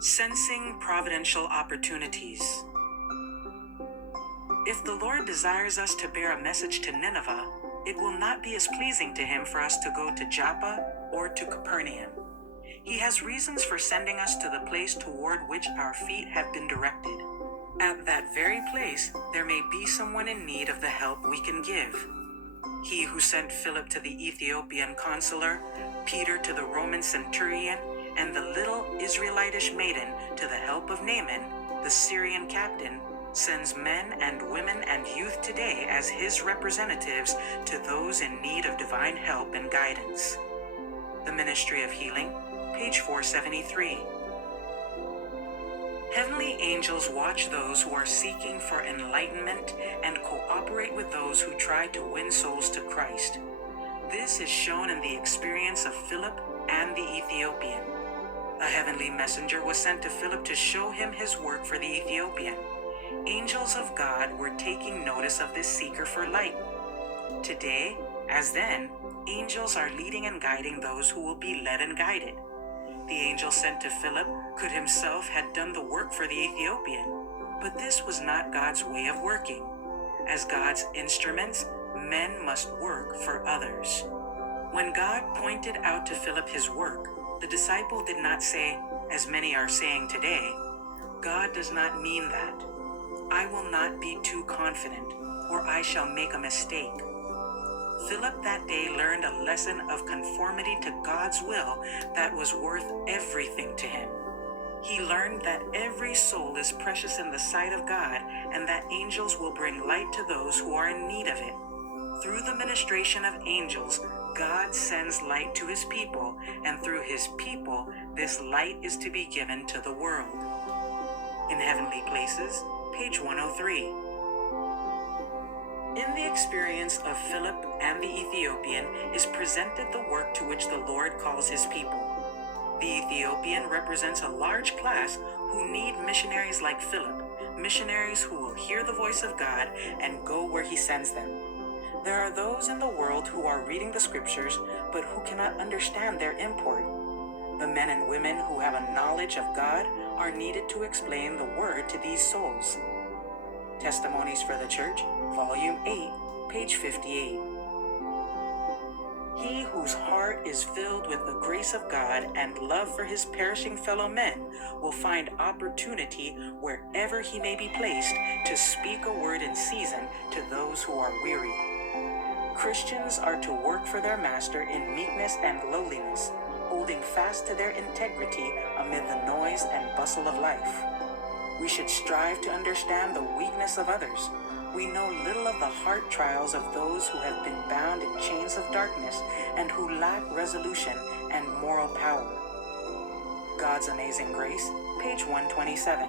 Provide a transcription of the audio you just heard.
Sensing providential opportunities. If the Lord desires us to bear a message to Nineveh, it will not be as pleasing to him for us to go to Joppa or to Capernaum. He has reasons for sending us to the place toward which our feet have been directed. At that very place, there may be someone in need of the help we can give. He who sent Philip to the Ethiopian consular, Peter to the Roman centurion, and the little Israelitish maiden to the help of Naaman, the Syrian captain, sends men and women and youth today as his representatives to those in need of divine help and guidance. The Ministry of Healing, page 473. Heavenly angels watch those who are seeking for enlightenment and cooperate with those who try to win souls to Christ. This is shown in the experience of Philip and the Ethiopian. A heavenly messenger was sent to Philip to show him his work for the Ethiopian. Angels of God were taking notice of this seeker for light. Today, as then, angels are leading and guiding those who will be led and guided. The angel sent to Philip could himself have done the work for the Ethiopian, but this was not God's way of working. As God's instruments, men must work for others. When God pointed out to Philip his work, the disciple did not say, as many are saying today, God does not mean that. I will not be too confident, or I shall make a mistake. Philip that day learned a lesson of conformity to God's will that was worth everything to him. He learned that every soul is precious in the sight of God and that angels will bring light to those who are in need of it. Through the ministration of angels, God sends light to his people, and through his people, this light is to be given to the world. In Heavenly Places, page 103. In the experience of Philip and the Ethiopian is presented the work to which the Lord calls his people. The Ethiopian represents a large class who need missionaries like Philip, missionaries who will hear the voice of God and go where he sends them. There are those in the world who are reading the scriptures but who cannot understand their import. The men and women who have a knowledge of God are needed to explain the word to these souls. Testimonies for the Church, Volume 8, page 58. He whose heart is filled with the grace of God and love for his perishing fellow men will find opportunity wherever he may be placed to speak a word in season to those who are weary. Christians are to work for their master in meekness and lowliness, holding fast to their integrity amid the noise and bustle of life. We should strive to understand the weakness of others. We know little of the heart trials of those who have been bound in chains of darkness and who lack resolution and moral power. God's Amazing Grace, page 127.